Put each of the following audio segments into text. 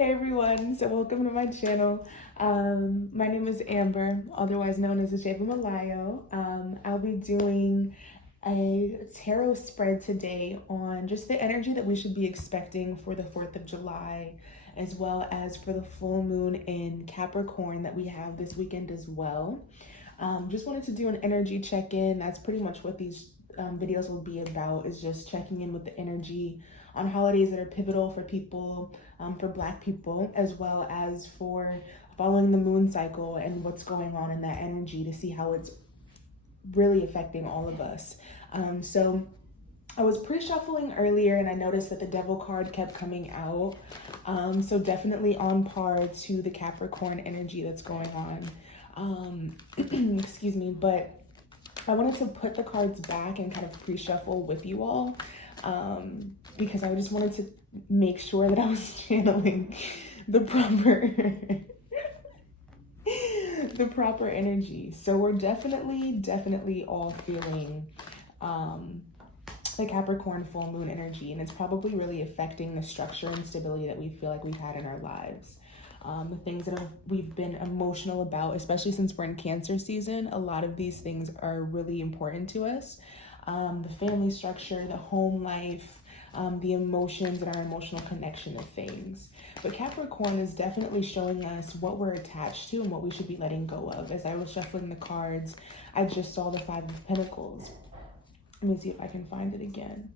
Hey everyone, so welcome to my channel. My name is Amber, otherwise known as Aijebamalayo. I'll be doing a tarot spread today on just the energy that we should be expecting for the 4th of July, as well as for the full moon in Capricorn that we have this weekend as well. Just wanted to do an energy check-in. That's pretty much what these videos will be about, is just checking in with the energy on holidays that are pivotal for people, for Black people, as well as for following the moon cycle and what's going on in that energy to see how it's really affecting all of us. So I was pre-shuffling earlier and I noticed that the Devil card kept coming out. So definitely on par to the Capricorn energy that's going on. Excuse me, but I wanted to put the cards back and kind of pre-shuffle with you all, because I just wanted to make sure that I was channeling the proper energy. So we're definitely all feeling the Capricorn full moon energy, and it's probably really affecting the structure and stability that we feel like we've had in our lives. The things that we've been emotional about, especially since we're in Cancer season, a lot of these things are really important to us. The family structure, the home life, the emotions and our emotional connection to things. But Capricorn is definitely showing us what we're attached to and what we should be letting go of. As I was shuffling the cards, I just saw the 5 of Pentacles. Let me see if I can find it again.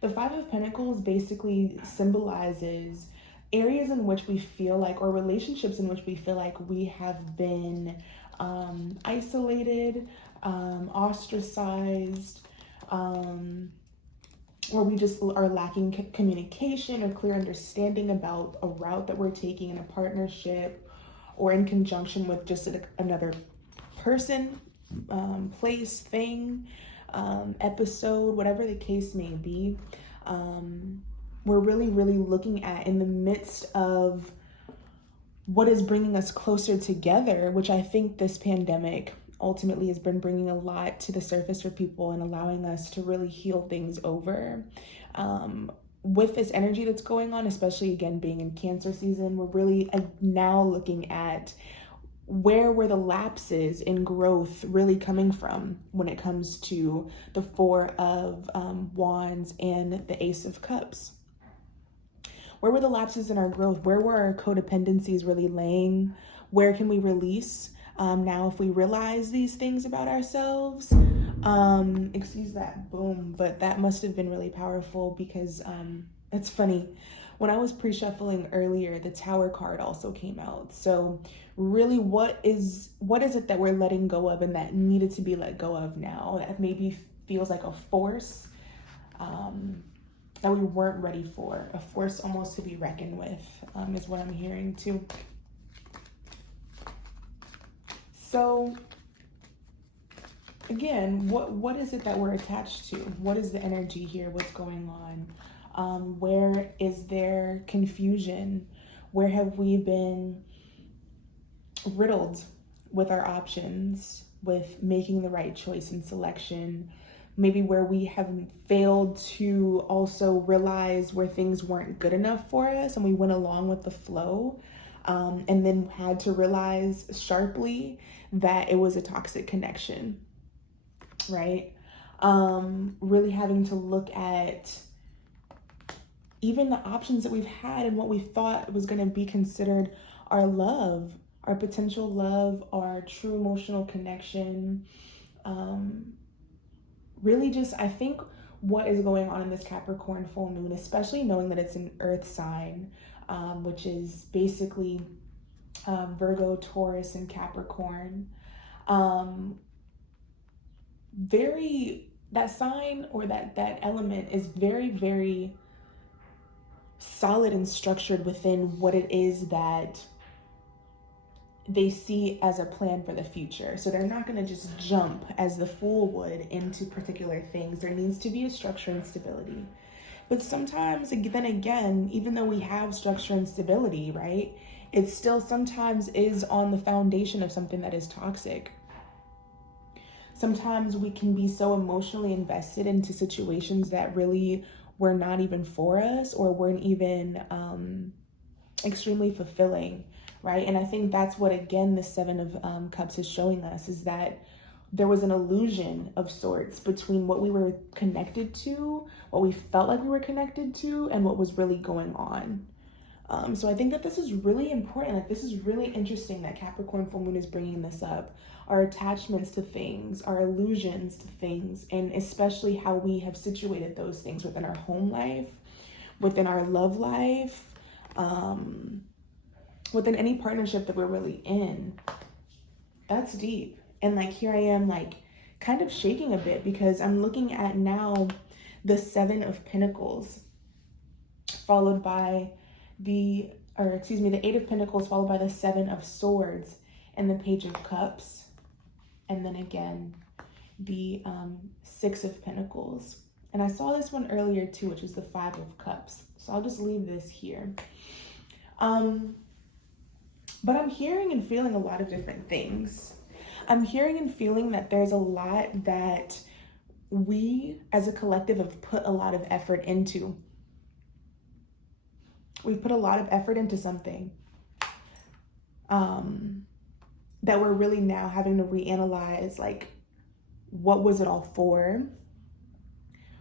The 5 of Pentacles basically symbolizes areas in which we feel like, or relationships in which we feel like we have been isolated, ostracized, or we just are lacking communication or clear understanding about a route that we're taking in a partnership or in conjunction with just another person, place, thing, episode, whatever the case may be. We're really looking at, in the midst of what is bringing us closer together, which I think this pandemic ultimately has been bringing a lot to the surface for people and allowing us to really heal things over. With this energy that's going on, especially again being in Cancer season, we're really now looking at where were the lapses in growth really coming from when it comes to the 4 of Wands and the Ace of Cups. Where were the lapses in our growth? Where were our codependencies really laying? Where can we release? Now, if we realize these things about ourselves, excuse that boom, but that must have been really powerful, because it's funny. When I was pre-shuffling earlier, the Tower card also came out. So really, what is it that we're letting go of and that needed to be let go of now, that maybe feels like a force that we weren't ready for, a force almost to be reckoned with, is what I'm hearing too. So again, what is it that we're attached to? What is the energy here? What's going on? Where is there confusion? Where have we been riddled with our options, with making the right choice and selection? Maybe where we have failed to also realize where things weren't good enough for us and we went along with the flow, and then had to realize sharply that it was a toxic connection, right? Really having to look at even the options that we've had and what we thought was going to be considered our love, our potential love, our true emotional connection. Really just, I think what is going on in this Capricorn full moon, especially knowing that it's an earth sign, which is basically Virgo, Taurus, and Capricorn. That sign, or that element, is very solid and structured within what it is that they see as a plan for the future. So they're not going to just jump as the fool would into particular things. There needs to be a structure and stability. But sometimes, then again, even though we have structure and stability, right, it still sometimes is on the foundation of something that is toxic. Sometimes we can be so emotionally invested into situations that really were not even for us, or weren't even extremely fulfilling, right? And I think that's what, again, the Seven of Cups is showing us, is that there was an illusion of sorts between what we were connected to, what we felt like we were connected to, and what was really going on. So I think that this is really important. Like, this is really interesting that Capricorn full moon is bringing this up. Our attachments to things, our illusions to things, and especially how we have situated those things within our home life, within our love life, within any partnership that we're really in. That's deep. And like, here I am, like, kind of shaking a bit, because I'm looking at now the Seven of Pentacles, followed by the Eight of Pentacles, followed by the Seven of Swords and the Page of Cups. And then again, the Six of Pentacles. And I saw this one earlier too, which is the Five of Cups. So I'll just leave this here. But I'm hearing and feeling a lot of different things. I'm hearing and feeling that there's a lot that we as a collective have put a lot of effort into. We've put a lot of effort into something that we're really now having to reanalyze, like, what was it all for?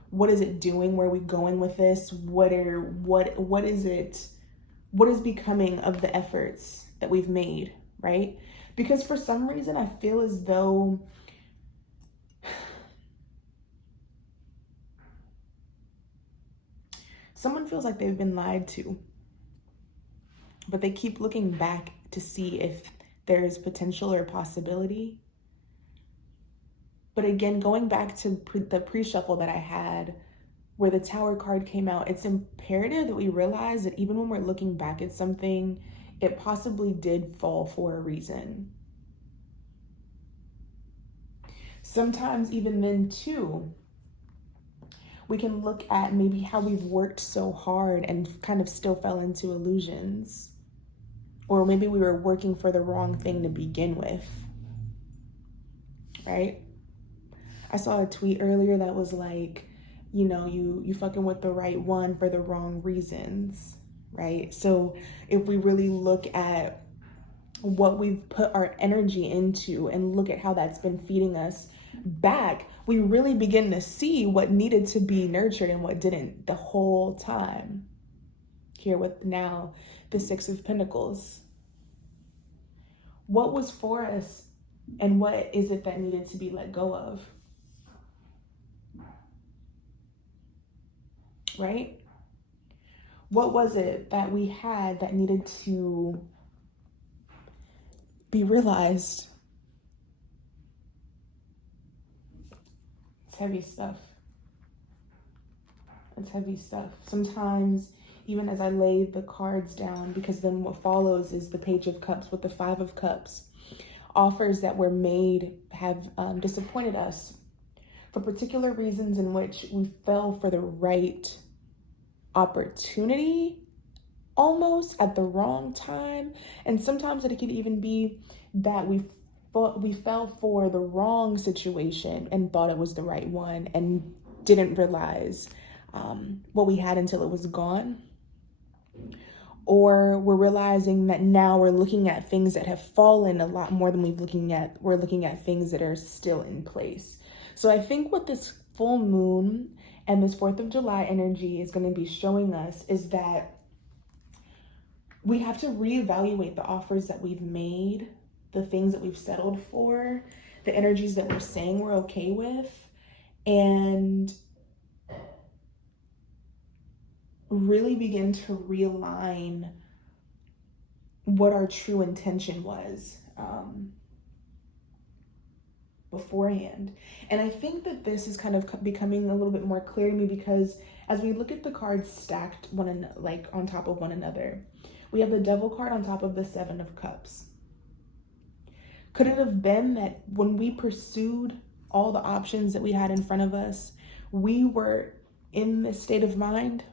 What is it doing? Where are we going with this? What is it? What is becoming of the efforts that we've made, right? Because for some reason, I feel as though someone feels like they've been lied to, but they keep looking back to see if there is potential or possibility. But again, going back to the pre-shuffle that I had, where the Tower card came out, it's imperative that we realize that even when we're looking back at something, it possibly did fall for a reason. Sometimes even then too, we can look at maybe how we've worked so hard and kind of still fell into illusions. Or maybe we were working for the wrong thing to begin with, right? I saw a tweet earlier that was like, you know, you fucking with the right one for the wrong reasons, right? So if we really look at what we've put our energy into and look at how that's been feeding us back, we really begin to see what needed to be nurtured and what didn't the whole time. Here with now the Six of Pentacles. What was for us and what is it that needed to be let go of? Right? What was it that we had that needed to be realized? It's heavy stuff. It's heavy stuff. Sometimes, even as I lay the cards down, because then what follows is the Page of Cups with the Five of Cups. Offers that were made have disappointed us for particular reasons in which we fell for the right opportunity almost at the wrong time. And sometimes it could even be that we fell for the wrong situation and thought it was the right one and didn't realize what we had until it was gone. Or we're realizing that now we're looking at things that have fallen a lot more than we're looking at things that are still in place. So I think what this full moon and this 4th of July energy is going to be showing us is that we have to reevaluate the offers that we've made, the things that we've settled for, the energies that we're saying we're okay with, and really begin to realign what our true intention was beforehand. And I think that this is kind of becoming a little bit more clear to me, because as we look at the cards stacked on top of one another, we have the Devil card on top of the Seven of Cups. Could it have been that when we pursued all the options that we had in front of us, we were in this state of mind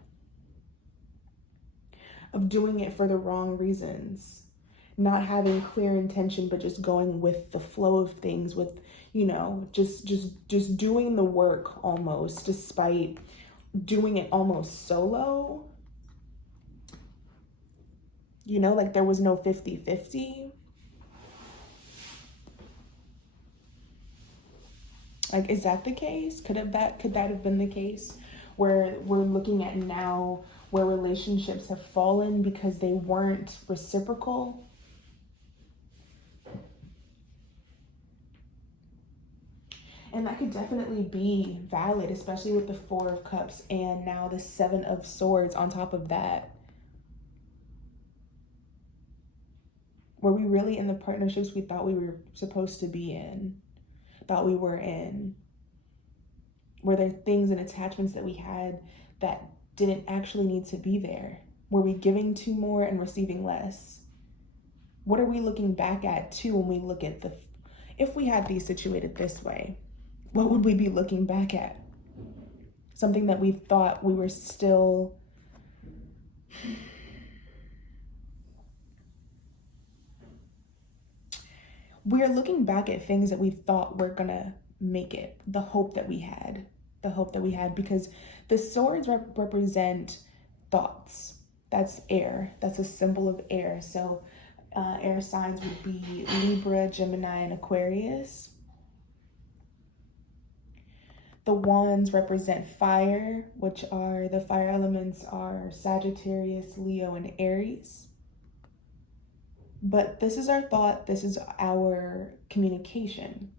of doing it for the wrong reasons, not having clear intention, but just going with the flow of things, with, just doing the work almost, despite doing it almost solo? You know, like there was no 50-50. Like, is that the case? Could that have been the case where we're looking at now where relationships have fallen because they weren't reciprocal? And that could definitely be valid, especially with the Four of Cups and now the Seven of Swords on top of that. Were we really in the partnerships we thought we were supposed to be in, thought we were in? Were there things and attachments that we had that didn't actually need to be there? Were we giving too more and receiving less? What are we looking back at too when we look at if we had these situated this way, what would we be looking back at? Something that we thought we were still we're looking back at things that we thought were gonna make it, the hope that we had, because the swords represent thoughts. That's air. That's a symbol of air. So air signs would be Libra, Gemini, and Aquarius. The wands represent fire, which are the fire elements are Sagittarius, Leo, and Aries. But this is our thought, this is our communication.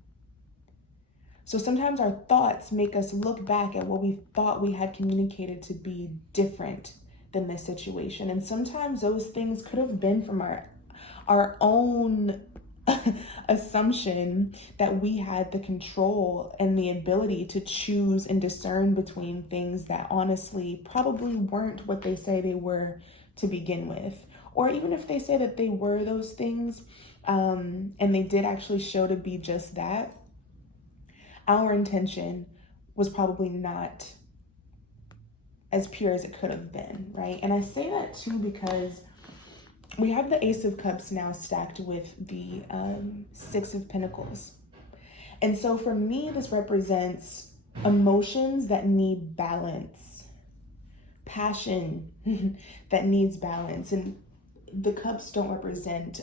So sometimes our thoughts make us look back at what we thought we had communicated to be different than this situation. And sometimes those things could have been from our own assumption that we had the control and the ability to choose and discern between things that honestly probably weren't what they say they were to begin with. Or even if they say that they were those things, and they did actually show to be just that, our intention was probably not as pure as it could have been, right? And I say that too because we have the Ace of Cups now stacked with the Six of Pentacles. And so for me, this represents emotions that need balance, passion that needs balance. And the cups don't represent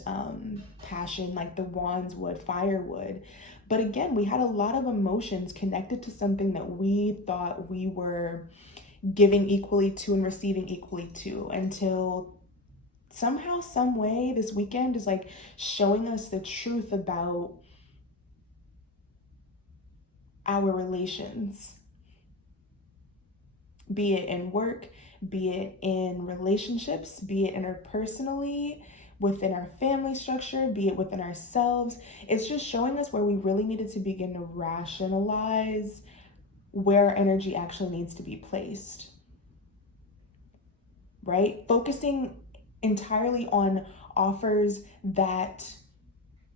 passion like the wands would, fire would. But again, we had a lot of emotions connected to something that we thought we were giving equally to and receiving equally to, until somehow, some way, this weekend is like showing us the truth about our relations, be it in work, be it in relationships, be it interpersonally, within our family structure, be it within ourselves. It's just showing us where we really needed to begin to rationalize where our energy actually needs to be placed, right? Focusing entirely on offers that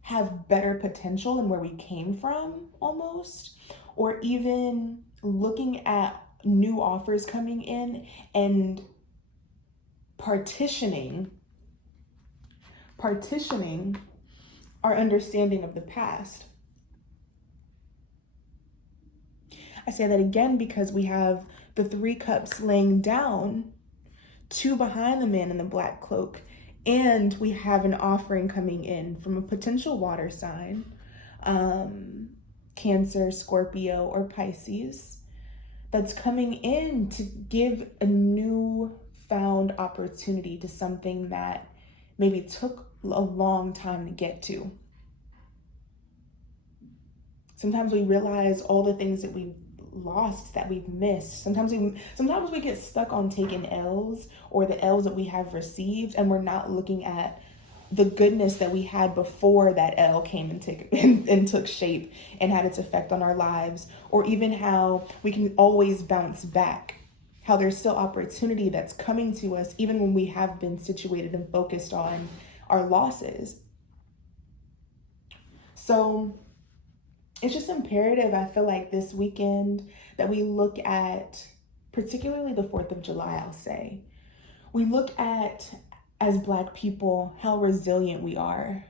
have better potential than where we came from almost, or even looking at new offers coming in and partitioning our understanding of the past. I say that again because we have the Three Cups laying down, two behind the man in the black cloak, and we have an offering coming in from a potential water sign, Cancer, Scorpio, or Pisces, that's coming in to give a newfound opportunity to something that maybe took a long time to get to. Sometimes we realize all the things that we've lost, that we've missed. Sometimes we get stuck on taking L's, or the L's that we have received, and we're not looking at the goodness that we had before that L came and took shape and had its effect on our lives, or even how we can always bounce back, how there's still opportunity that's coming to us even when we have been situated and focused on our losses. So it's just imperative, I feel like, this weekend that we look at, particularly the 4th of July, I'll say, we look at, as Black people, how resilient we are.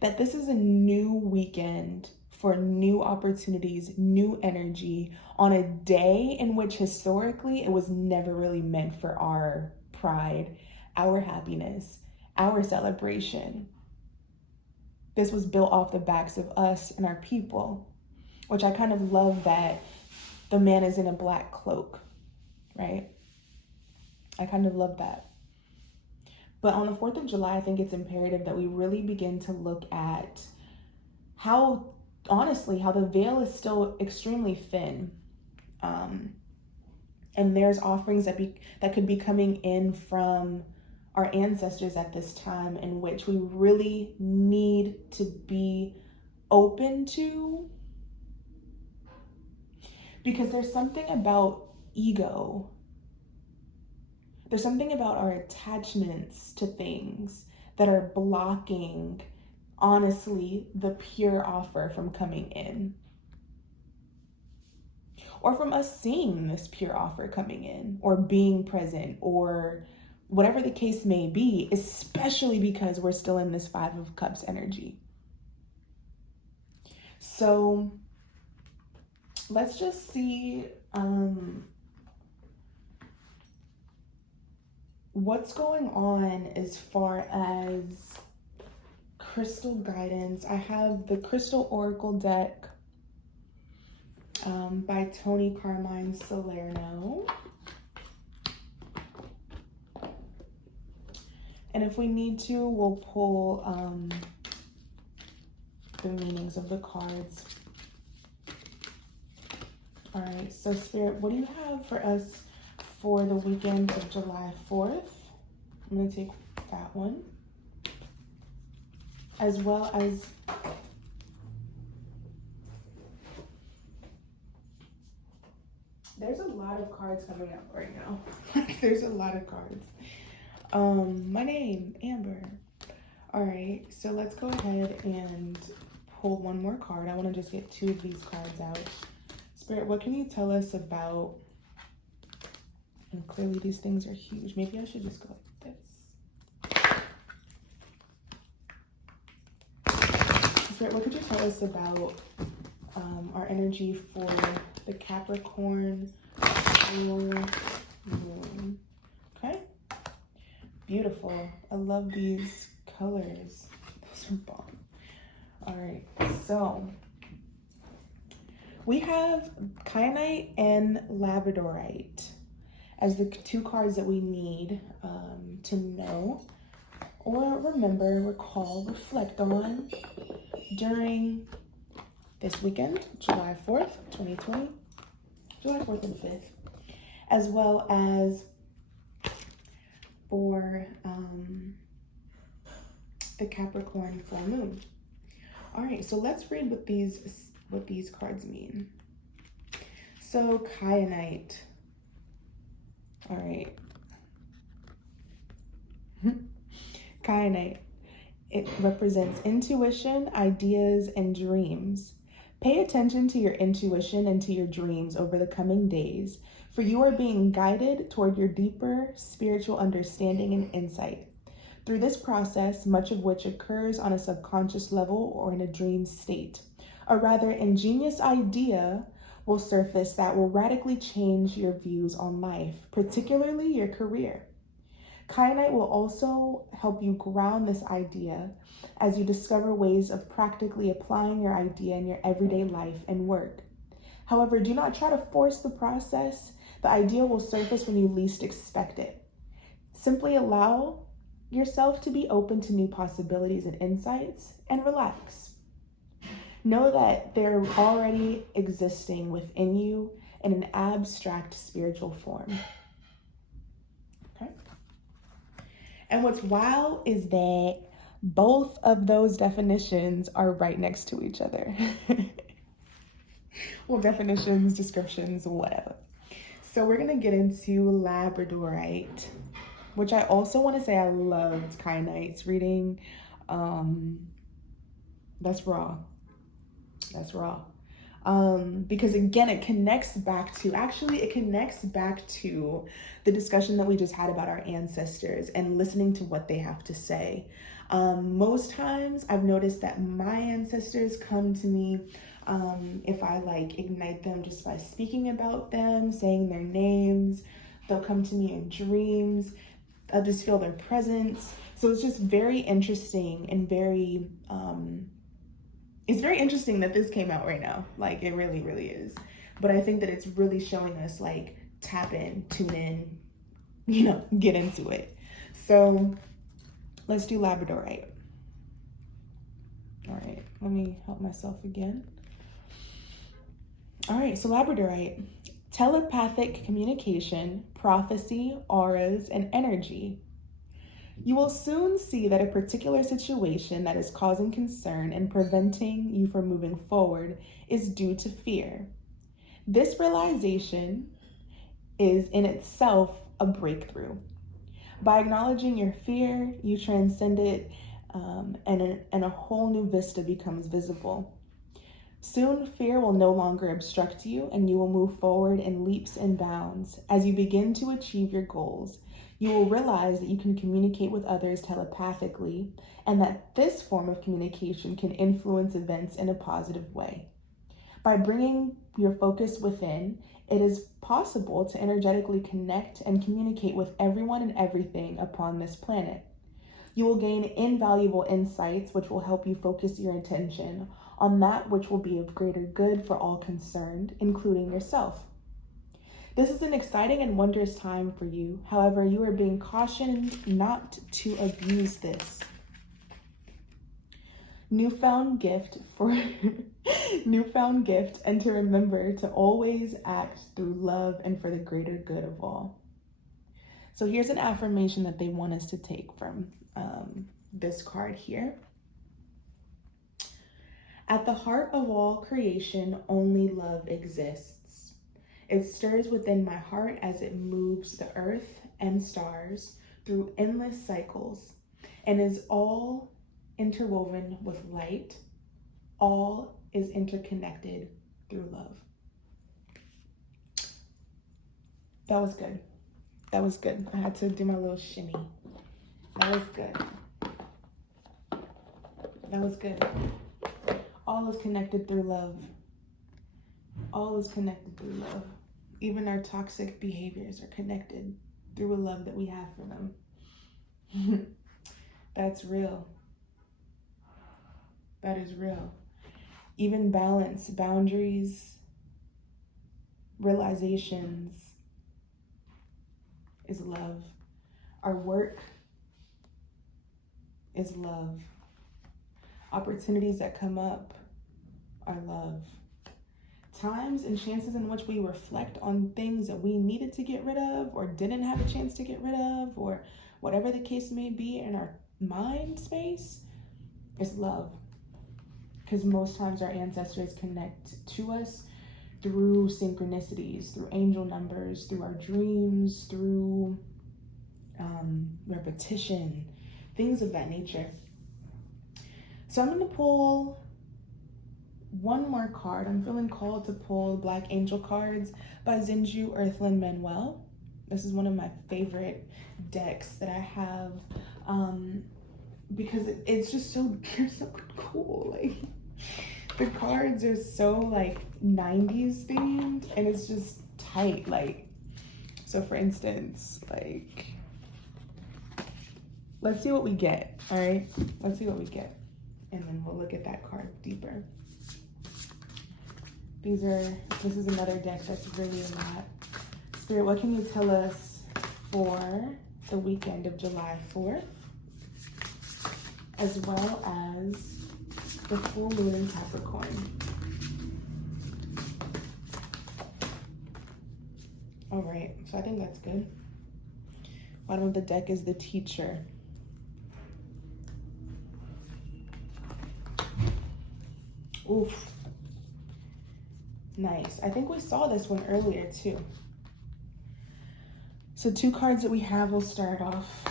That this is a new weekend for new opportunities, new energy on a day in which historically it was never really meant for our pride, our happiness, our celebration. This was built off the backs of us and our people, which I kind of love that the man is in a black cloak, right? I kind of love that. But on the 4th of July, I think it's imperative that we really begin to look at how, honestly, how the veil is still extremely thin. And there's offerings that could be coming in from our ancestors at this time, in which we really need to be open to, because there's something about ego. There's something about our attachments to things that are blocking, honestly, the pure offer from coming in, or from us seeing this pure offer coming in, or being present, or whatever the case may be, especially because we're still in this 5 of Cups energy. So let's just see what's going on as far as crystal guidance. I have the Crystal Oracle deck by Tony Carmine Salerno. And if we need to, we'll pull the meanings of the cards. All right, so Spirit, what do you have for us for the weekend of July 4th? I'm gonna take that one. As well as there's a lot of cards coming up right now. There's a lot of cards. My name, Amber. All right, so let's go ahead and pull one more card. I want to just get 2 of these cards out. Spirit, what can you tell us about, and clearly these things are huge. Maybe I should just go like this. Spirit, what could you tell us about our energy for the Capricorn full moon? Okay. Beautiful. I love these colors. Those are bomb. All right, so we have kyanite and labradorite as the 2 cards that we need to know or remember, recall, reflect on during this weekend, July 4th, 2020, July 4th and 5th, as well as for the Capricorn full moon. All right, so let's read what these cards mean. So kyanite. All right. Kyanite. It represents intuition, ideas, and dreams. Pay attention to your intuition and to your dreams over the coming days, for you are being guided toward your deeper spiritual understanding and insight. Through this process, much of which occurs on a subconscious level or in a dream state, a rather ingenious idea will surface that will radically change your views on life, particularly your career. Kyanite will also help you ground this idea as you discover ways of practically applying your idea in your everyday life and work. However, do not try to force the process. The idea will surface when you least expect it. Simply allow yourself to be open to new possibilities and insights and relax. Know that they're already existing within you in an abstract spiritual form. Okay? And what's wild is that both of those definitions are right next to each other. Well, definitions, descriptions, whatever. So we're gonna get into labradorite, which I also want to say I loved kyanite's reading. That's raw. That's raw. Because again, it connects back to the discussion that we just had about our ancestors and listening to what they have to say. Most times I've noticed that my ancestors come to me If I like ignite them just by speaking about them, saying their names, they'll come to me in dreams. I'll just feel their presence. So it's just very interesting and very, it's very interesting that this came out right now. Like, it really, really is. But I think that it's really showing us, like, tap in, tune in, you know, get into it. So let's do Labradorite. All right, let me help myself again. All right, so Labradorite, telepathic communication, prophecy, auras, and energy. You will soon see that a particular situation that is causing concern and preventing you from moving forward is due to fear. This realization is in itself a breakthrough. By acknowledging your fear, you transcend it, and a whole new vista becomes visible. Soon, fear will no longer obstruct you, and you will move forward in leaps and bounds. As you begin to achieve your goals, you will realize that you can communicate with others telepathically, and that this form of communication can influence events in a positive way. By bringing your focus within, it is possible to energetically connect and communicate with everyone and everything upon this planet. You will gain invaluable insights which will help you focus your attention on that which will be of greater good for all concerned, including yourself. This is an exciting and wondrous time for you. However, you are being cautioned not to abuse this newfound gift and to remember to always act through love and for the greater good of all. So here's an affirmation that they want us to take from this card here. At the heart of all creation, only love exists. It stirs within my heart as it moves the earth and stars through endless cycles and is all interwoven with light. All is interconnected through love. That was good. That was good. I had to do my little shimmy. That was good. That was good. All is connected through love. All is connected through love. Even our toxic behaviors are connected through a love that we have for them. That's real. That is real. Even balance, boundaries, realizations is love. Our work is love. Opportunities that come up are love. Times and chances in which we reflect on things that we needed to get rid of or didn't have a chance to get rid of, or whatever the case may be in our mind space, is love. Because most times our ancestors connect to us through synchronicities, through angel numbers, through our dreams, through repetition, things of that nature. So I'm going to pull one more card. I'm feeling called to pull Black Angel cards by Zinju Earthland Manuel. This is one of my favorite decks that I have, because it's just so, they're so cool. Like, the cards are so like 90s themed, and it's just tight. Like, so for instance, like, let's see what we get. All right, let's see what we get, and then we'll look at that card deeper. This is another deck that's really a lot. Spirit, what can you tell us for the weekend of July 4th, as well as the full moon in Capricorn? All right, so I think that's good. Bottom of the deck is the Teacher. Oof. Nice. I think we saw this one earlier too. So 2 cards that we have, we'll start off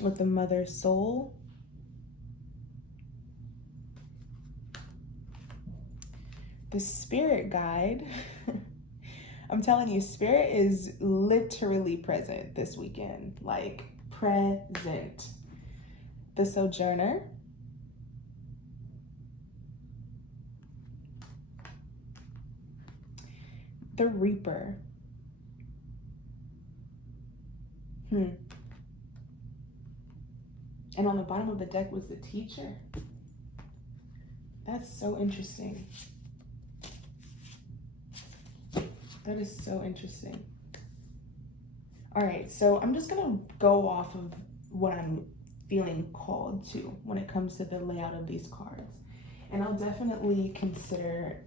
with the Mother Soul. The Spirit Guide. I'm telling you, Spirit is literally present this weekend. Like, present. The Sojourner. the Reaper. And on the bottom of the deck was the Teacher. That's so interesting. That is so interesting. All right, so I'm just gonna go off of what I'm feeling called to when it comes to the layout of these cards. And I'll definitely consider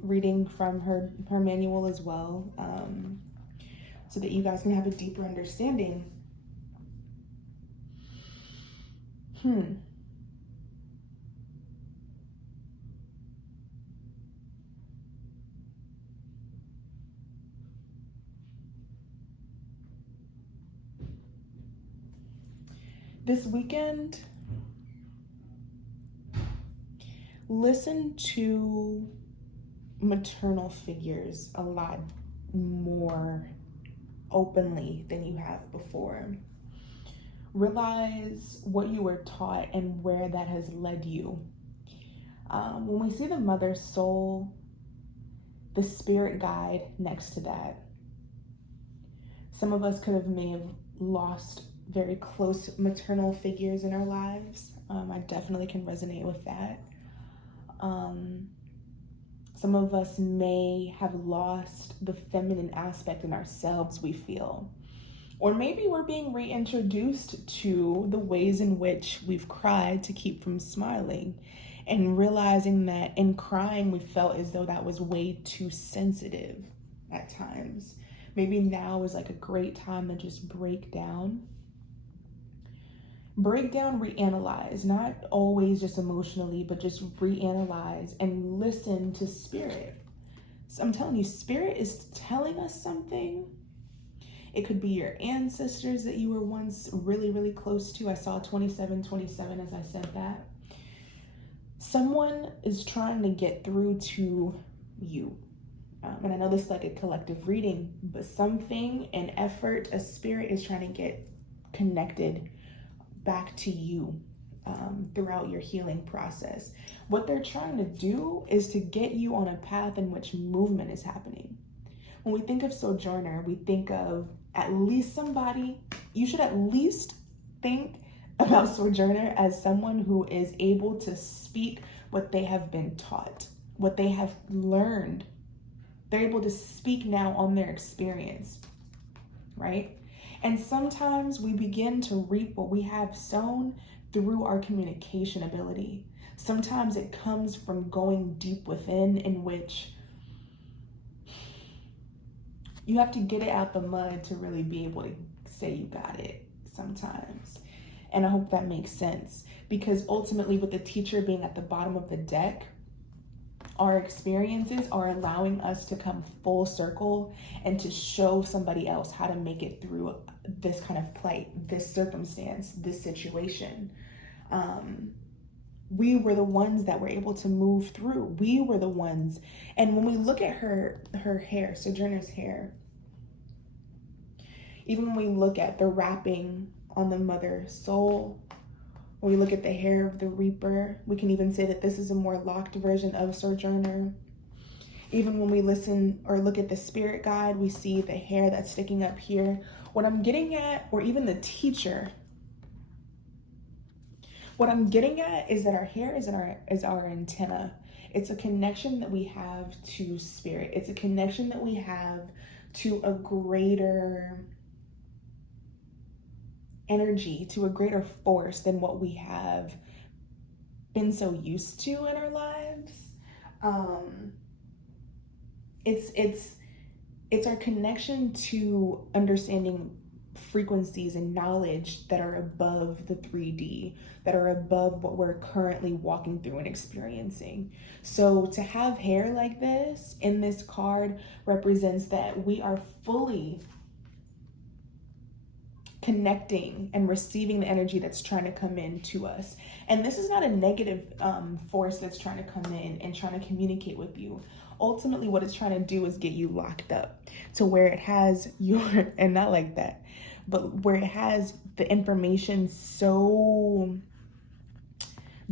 reading from her manual as well, so that you guys can have a deeper understanding. This weekend, listen to maternal figures a lot more openly than you have before. Realize what you were taught and where that has led you. When we see the mother soul, the spirit guide next to that, some of us may have lost very close maternal figures in our lives. I definitely can resonate with that. Some of us may have lost the feminine aspect in ourselves, we feel. Or maybe we're being reintroduced to the ways in which we've cried to keep from smiling, and realizing that in crying, we felt as though that was way too sensitive at times. Maybe now is like a great time to just break down, reanalyze, not always just emotionally, but just reanalyze and listen to spirit. So I'm telling you, spirit is telling us something. It could be your ancestors that you were once really, really close to. I saw 2727 as I said that. Someone is trying to get through to you. And I know this is like a collective reading, but something, an effort, a spirit is trying to get connected back to you throughout your healing process. What they're trying to do is to get you on a path in which movement is happening. When we think of sojourner, we think of at least somebody, you should at least think about sojourner as someone who is able to speak what they have been taught, what they have learned. They're able to speak now on their experience, right? And sometimes we begin to reap what we have sown through our communication ability. Sometimes it comes from going deep within, in which you have to get it out the mud to really be able to say you got it sometimes. And I hope that makes sense, because ultimately with the Teacher being at the bottom of the deck, our experiences are allowing us to come full circle and to show somebody else how to make it through this kind of plight, this circumstance, this situation. We were the ones that were able to move through. We were the ones. And when we look at her hair, Sojourner's hair, even when we look at the wrapping on the mother soul, when we look at the hair of the Reaper, we can even say that this is a more locked version of Sojourner. Even when we listen or look at the spirit guide, we see the hair that's sticking up here. What I'm getting at, or even the Teacher, what I'm getting at is that our hair is our antenna. It's a connection that we have to spirit. It's a connection that we have to a greater energy, to a greater force than what we have been so used to in our lives. It's our connection to understanding frequencies and knowledge that are above the 3D, that are above what we're currently walking through and experiencing. So to have hair like this in this card represents that we are fully connecting and receiving the energy that's trying to come in to us. And this is not a negative force that's trying to come in and trying to communicate with you. Ultimately, what it's trying to do is get you locked up to where it has your, and not like that, but where it has the information so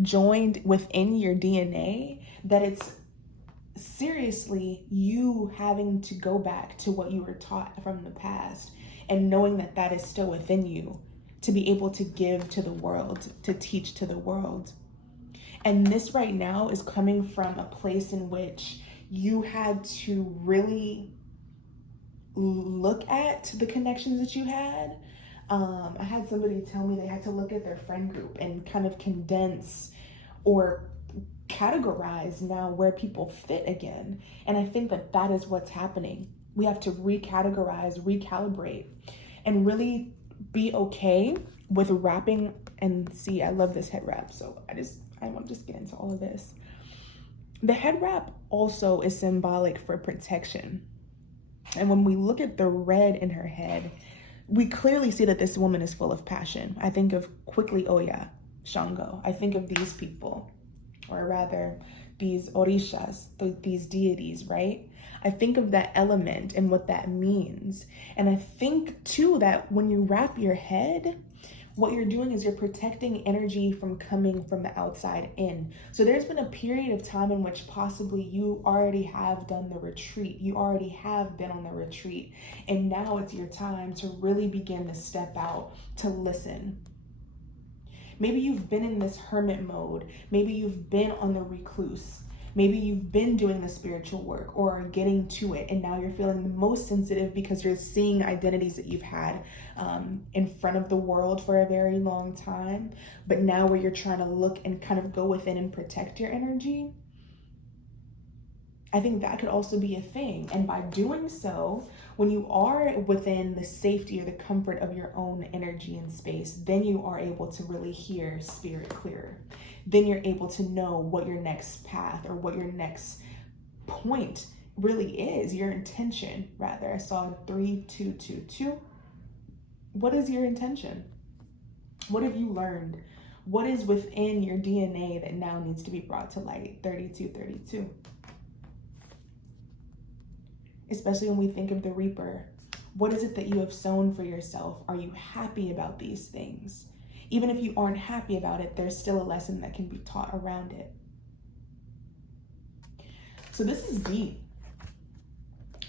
joined within your DNA that it's seriously you having to go back to what you were taught from the past and knowing that that is still within you to be able to give to the world, to teach to the world. And this right now is coming from a place in which you had to really look at the connections that you had. I had somebody tell me they had to look at their friend group and kind of condense or categorize now where people fit again. And I think that that is what's happening. We have to recategorize, recalibrate, and really be okay with wrapping. And see, I love this head wrap, so I want to just get into all of this. The head wrap also is symbolic for protection. And when we look at the red in her head, we clearly see that this woman is full of passion. I think of quickly Oya, Shango. I think of these people, or rather these orishas, these deities, right? I think of that element and what that means. And I think too that when you wrap your head, what you're doing is you're protecting energy from coming from the outside in. So there's been a period of time in which possibly you already have done the retreat. You already have been on the retreat. And now it's your time to really begin to step out, to listen. Maybe you've been in this hermit mode. Maybe you've been on the recluse. Maybe you've been doing the spiritual work or are getting to it, and now you're feeling the most sensitive because you're seeing identities that you've had in front of the world for a very long time. But now where you're trying to look and kind of go within and protect your energy, I think that could also be a thing. And by doing so, when you are within the safety or the comfort of your own energy and space, then you are able to really hear spirit clearer. Then you're able to know what your next path or what your next point really is, your intention, rather. I saw 3222. What is your intention? What have you learned? What is within your DNA that now needs to be brought to light? 3232. Especially when we think of the reaper. What is it that you have sown for yourself? Are you happy about these things? Even if you aren't happy about it, there's still a lesson that can be taught around it. So this is deep.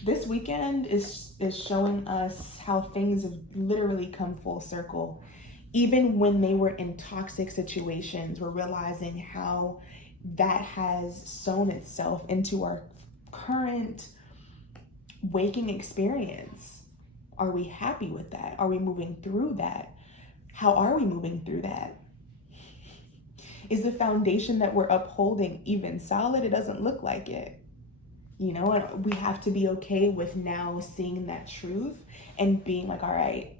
This weekend is showing us how things have literally come full circle. Even when they were in toxic situations, we're realizing how that has sown itself into our current waking experience. Are we happy with that? Are we moving through that? How are we moving through that? Is the foundation that we're upholding even solid? It doesn't look like it. You know, and we have to be okay with now seeing that truth and being like, all right,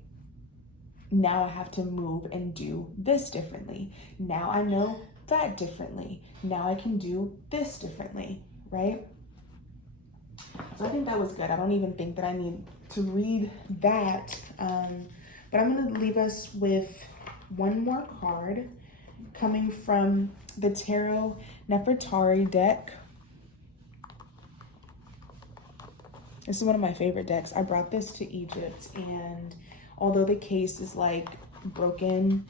now I have to move and do this differently. Now I know that differently. Now I can do this differently, right? So I think that was good. I don't even think that I need to read that. But I'm going to leave us with one more card coming from the Tarot Nefertari deck. This is one of my favorite decks. I brought this to Egypt, and although the case is like broken,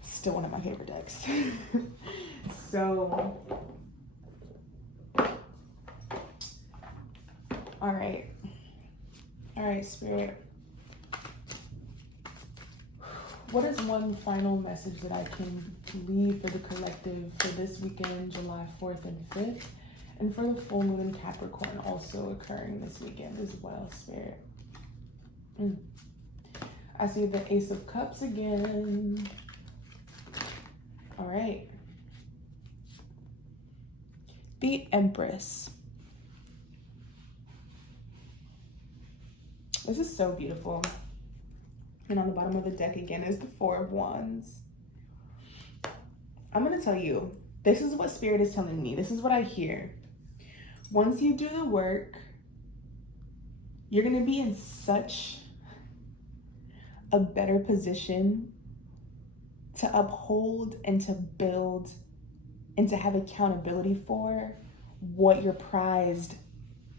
still one of my favorite decks. So, all right, Spirit. What is one final message that I can leave for the collective for this weekend, July 4th and 5th, and for the full moon in Capricorn also occurring this weekend as well, Spirit? I see the Ace of Cups again. All right. The Empress. This is so beautiful. And on the bottom of the deck again is the Four of Wands. I'm going to tell you, this is what Spirit is telling me. This is what I hear. Once you do the work, you're going to be in such a better position to uphold and to build and to have accountability for what your prized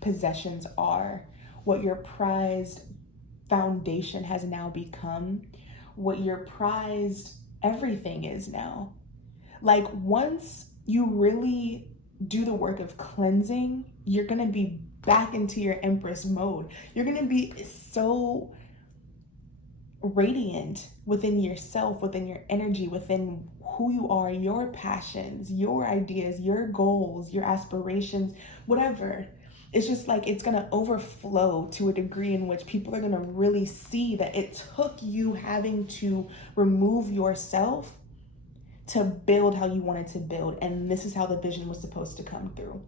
possessions are, what your prized foundation has now become, what your prized everything is now. Like, once you really do the work of cleansing, you're going to be back into your Empress mode. You're going to be so radiant within yourself, within your energy, within who you are, your passions, your ideas, your goals, your aspirations, whatever. It's just like it's going to overflow to a degree in which people are going to really see that it took you having to remove yourself to build how you wanted to build. And this is how the vision was supposed to come through.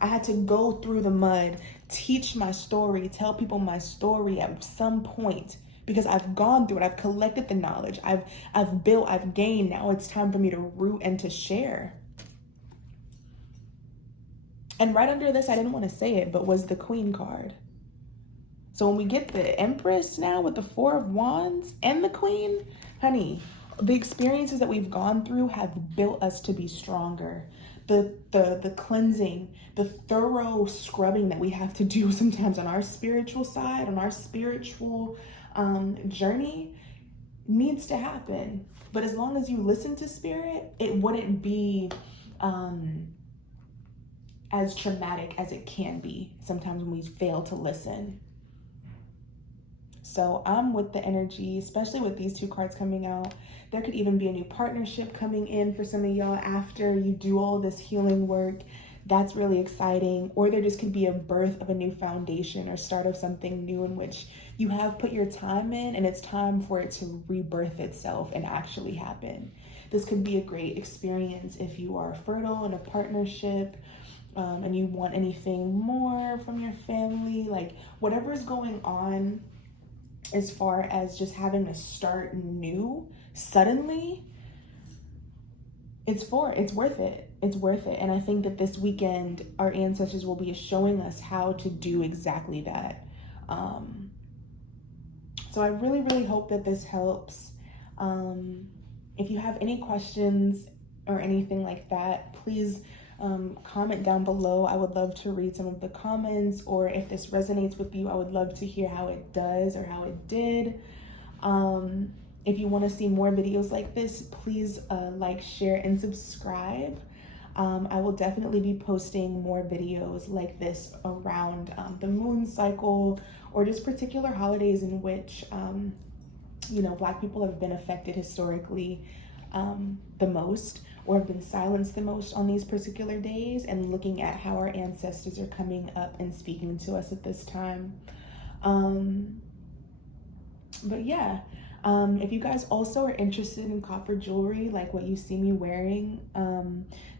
I had to go through the mud, teach my story, tell people my story at some point, because I've gone through it. I've collected the knowledge. I've built, I've gained. Now it's time for me to root and to share. And right under this, I didn't want to say it, but was the Queen card. So when we get the Empress now with the Four of Wands and the Queen, honey, the experiences that we've gone through have built us to be stronger. The cleansing, the thorough scrubbing that we have to do sometimes on our spiritual side, on our spiritual journey needs to happen. But as long as you listen to spirit, it wouldn't be as traumatic as it can be sometimes when we fail to listen. So I'm with the energy, especially with these two cards coming out. There could even be a new partnership coming in for some of y'all after you do all this healing work. That's really exciting. Or there just could be a birth of a new foundation or start of something new in which you have put your time in, and it's time for it to rebirth itself and actually happen. This could be a great experience if you are fertile in a partnership, and you want anything more from your family, like whatever is going on as far as just having to start new suddenly, it's worth it. It's worth it. And I think that this weekend, our ancestors will be showing us how to do exactly that. So I really, really hope that this helps. If you have any questions or anything like that, please comment down below. I would love to read some of the comments, or if this resonates with you, I would love to hear how it does or how it did. If you want to see more videos like this, please like, share, and subscribe. I will definitely be posting more videos like this around the moon cycle, or just particular holidays in which Black people have been affected historically the most, or have been silenced the most on these particular days, and looking at how our ancestors are coming up and speaking to us at this time. But yeah, if you guys also are interested in copper jewelry, like what you see me wearing,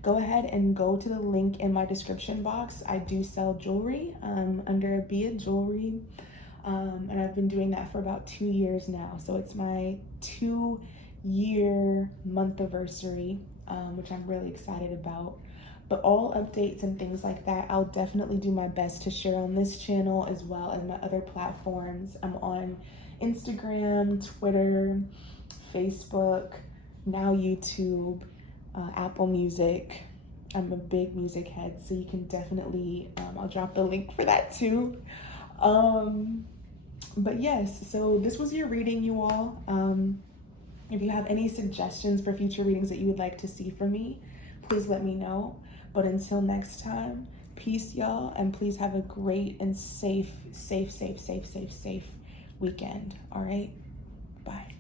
go ahead and go to the link in my description box. I do sell jewelry under Aijeba Jewelry, and I've been doing that for about 2 years now. So it's my 2-year month anniversary, which I'm really excited about. But all updates and things like that, I'll definitely do my best to share on this channel as well as my other platforms. I'm on Instagram, Twitter, Facebook, now YouTube, Apple Music. I'm a big music head, so you can definitely, I'll drop the link for that too. But yes, so this was your reading, you all. If you have any suggestions for future readings that you would like to see from me, please let me know. But until next time, peace, y'all, and please have a great and safe weekend. All right, bye.